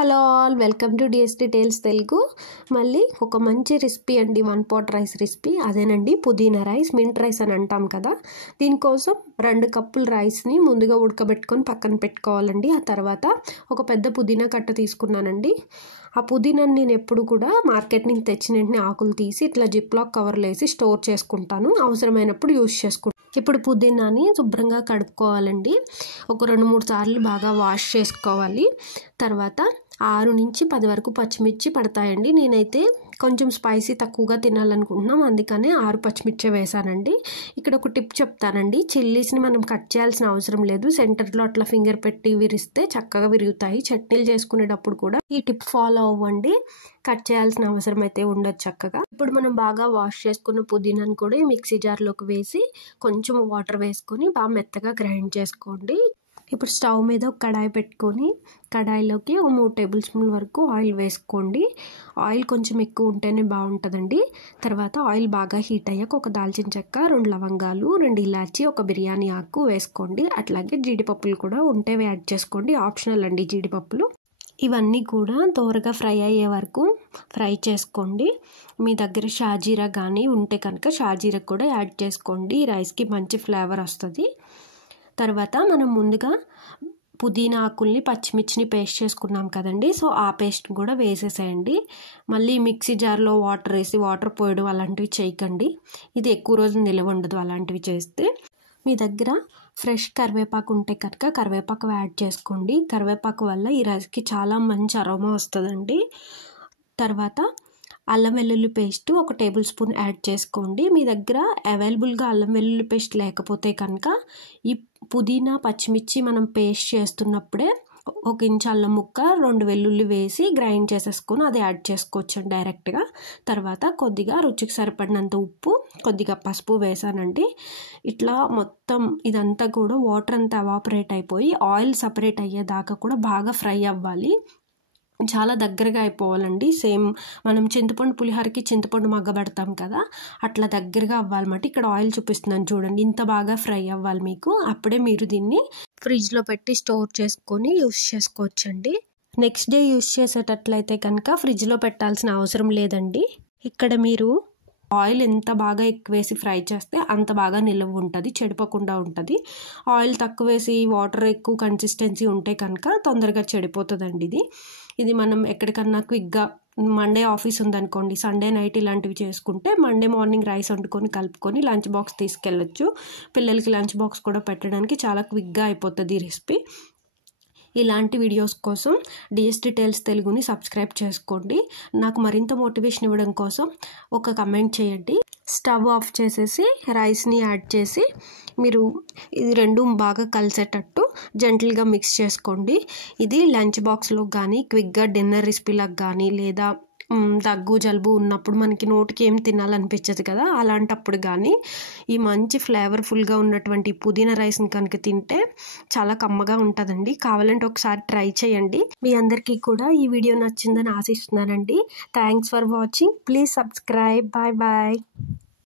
Hello all, welcome to DST tales Telugu. మళ్ళీ ఒక మంచి రెసిపీ అండి, 1 pot రైస్ రెసిపీ. అదేనండి పుదీనా రైస్, మింట్ రైస్ అని అంటాం కదా. దీనికోసం 2 కప్పుల రైస్ని ముందుగా ఉడకబెట్టుకొని పక్కన పెట్టుకోవాలండి. ఆ తర్వాత ఒక పెద్ద పుదీనా కట్ట తీసుకున్నానండి. ఆ పుదీనాని నేను ఎప్పుడు కూడా మార్కెట్ నుంచి తెచ్చిన వెంటనే ఆకులు తీసి ఇట్లా జిప్లాక్ కవర్లు వేసి స్టోర్ చేసుకుంటాను, అవసరమైనప్పుడు యూస్ చేసుకుంటాను. ఇప్పుడు పుదీనాని శుభ్రంగా కడుక్కోవాలండి. ఒక 2-3 సార్లు బాగా వాష్ చేసుకోవాలి. తర్వాత 6 నుంచి 10 వరకు పచ్చిమిర్చి పడతాయండి. నేనైతే కొంచెం స్పైసీ తక్కువగా తినాలనుకుంటున్నాం, అందుకనే 6 పచ్చిమిర్చి వేసానండి. ఇక్కడ ఒక టిప్ చెప్తానండి, చిల్లీస్ని మనం కట్ చేయాల్సిన అవసరం లేదు. సెంటర్లో అట్లా ఫింగర్ పెట్టి విరిస్తే చక్కగా విరుగుతాయి. చట్నీలు చేసుకునేటప్పుడు కూడా ఈ టిప్ ఫాలో అవ్వండి, కట్ చేయాల్సిన అవసరం అయితే ఉండదు చక్కగా. ఇప్పుడు మనం బాగా వాష్ చేసుకున్న పుదీనాను కూడా మిక్సీ జార్లోకి వేసి కొంచెం వాటర్ వేసుకొని బాగా మెత్తగా గ్రైండ్ చేసుకోండి. ఇప్పుడు స్టవ్ మీద ఒక కడాయి పెట్టుకొని కడాయిలోకి ఒక 3 టేబుల్ స్పూన్ల వరకు ఆయిల్ వేసుకోండి. ఆయిల్ కొంచెం ఎక్కువ ఉంటేనే బాగుంటుందండి. తర్వాత ఆయిల్ బాగా హీట్ అయ్యాక ఒక దాల్చిన చెక్క, 2 లవంగాలు, 2 ఇలాచి, ఒక బిర్యానీ ఆకు వేసుకోండి. అట్లాగే జీడిపప్పులు కూడా ఉంటే యాడ్ చేసుకోండి, ఆప్షనల్ అండి జీడిపప్పులు. ఇవన్నీ కూడా త్వరగా ఫ్రై అయ్యే వరకు ఫ్రై చేసుకోండి. మీ దగ్గర షాజీరా కానీ ఉంటే కనుక షాజీరా కూడా యాడ్ చేసుకోండి, రైస్కి మంచి ఫ్లేవర్ వస్తుంది. తర్వాత మనం ముందుగా పుదీనా ఆకుల్ని, పచ్చిమిర్చిని పేస్ట్ చేసుకున్నాం కదండి, సో ఆ పేస్ట్ కూడా వేసేసేయండి. మళ్ళీ మిక్సీ జార్లో వాటర్ వేసి వాటర్ పోయడం అలాంటివి చేయకండి, ఇది ఎక్కువ రోజులు నిలవ ఉండదు అలాంటివి చేస్తే. మీ దగ్గర ఫ్రెష్ కరివేపాకు ఉంటే కనుక కరివేపాకు యాడ్ చేసుకోండి. కరివేపాకు వల్ల ఈ రైస్కి చాలా మంచి అరోమా వస్తుందండి. తర్వాత అల్లం వెల్లుల్లి పేస్ట్ 1 టేబుల్ స్పూన్ యాడ్ చేసుకోండి. మీ దగ్గర అవైలబుల్గా అల్లం వెల్లుల్లి పేస్ట్ లేకపోతే కనుక ఈ పుదీనా పచ్చిమిర్చి మనం పేస్ట్ చేస్తున్నప్పుడే 1 ఇంచ్ అల్లం ముక్క, 2 వెల్లుల్లి వేసి గ్రైండ్ చేసేసుకొని అది యాడ్ చేసుకోవచ్చు డైరెక్ట్గా. తర్వాత కొద్దిగా రుచికి సరిపడినంత ఉప్పు, కొద్దిగా పసుపు వేసానండి. ఇట్లా మొత్తం ఇదంతా కూడా వాటర్ అంతా ఎవాపరేట్ అయిపోయి ఆయిల్ సపరేట్ అయ్యేదాకా కూడా బాగా ఫ్రై అవ్వాలి. చాలా దగ్గరగా అయిపోవాలండి. సేమ్ మనం చింతపండు పులిహోరకి చింతపండు మగ్గబెడతాం కదా, అట్లా దగ్గరగా అవ్వాలన్నమాట. ఇక్కడ ఆయిల్ చూపిస్తున్నాను చూడండి, ఇంత బాగా ఫ్రై అవ్వాలి మీకు. అప్పుడే మీరు దీన్ని ఫ్రిడ్జ్లో పెట్టి స్టోర్ చేసుకొని యూస్ చేసుకోవచ్చండి. నెక్స్ట్ డే యూస్ చేసేటట్లయితే కనుక ఫ్రిడ్జ్లో పెట్టాల్సిన అవసరం లేదండి. ఇక్కడ మీరు ఆయిల్ ఎంత బాగా ఎక్కువ వేసి ఫ్రై చేస్తే అంత బాగా నిలువ ఉంటుంది, చెడిపోకుండా ఉంటుంది. ఆయిల్ తక్కువ వేసి వాటర్ ఎక్కువ కన్సిస్టెన్సీ ఉంటే కనుక తొందరగా చెడిపోతుందండి. ఇది మనం ఎక్కడికన్నా క్విక్గా మండే ఆఫీస్ ఉందనుకోండి, సండే నైట్ ఇలాంటివి చేసుకుంటే మండే మార్నింగ్ రైస్ వండుకొని కలుపుకొని లంచ్ బాక్స్ తీసుకెళ్ళొచ్చు. పిల్లలకి లంచ్ బాక్స్ కూడా పెట్టడానికి చాలా క్విక్గా అయిపోతుంది ఈ రెసిపీ. ఇలాంటి వీడియోస్ కోసం డిఎస్టీ టేల్స్ తెలుగుని సబ్స్క్రైబ్ చేసుకోండి. నాకు మరింత మోటివేషన్ ఇవ్వడం కోసం ఒక కమెంట్ చేయండి. స్టవ్ ఆఫ్ చేసేసి రైస్ని యాడ్ చేసి మీరు ఇది 2 బాగా కలిసేటట్టు జెంటిల్గా మిక్స్ చేసుకోండి. ఇది లంచ్ బాక్స్లో కానీ క్విక్గా డిన్నర్ రెసిపీలకు కానీ లేదా దగ్గు జలుబు ఉన్నప్పుడు మనకి నోటికి ఏం తినాలనిపించదు కదా, అలాంటప్పుడు కానీ ఈ మంచి ఫ్లేవర్ఫుల్గా ఉన్నటువంటి పుదీనా రైస్ని కనుక తింటే చాలా కమ్మగా ఉంటుందండి. కావాలంటే ఒకసారి ట్రై చేయండి. మీ అందరికీ కూడా ఈ వీడియో నచ్చిందని ఆశిస్తున్నానండి. Thanks for watching. Please subscribe. Bye bye.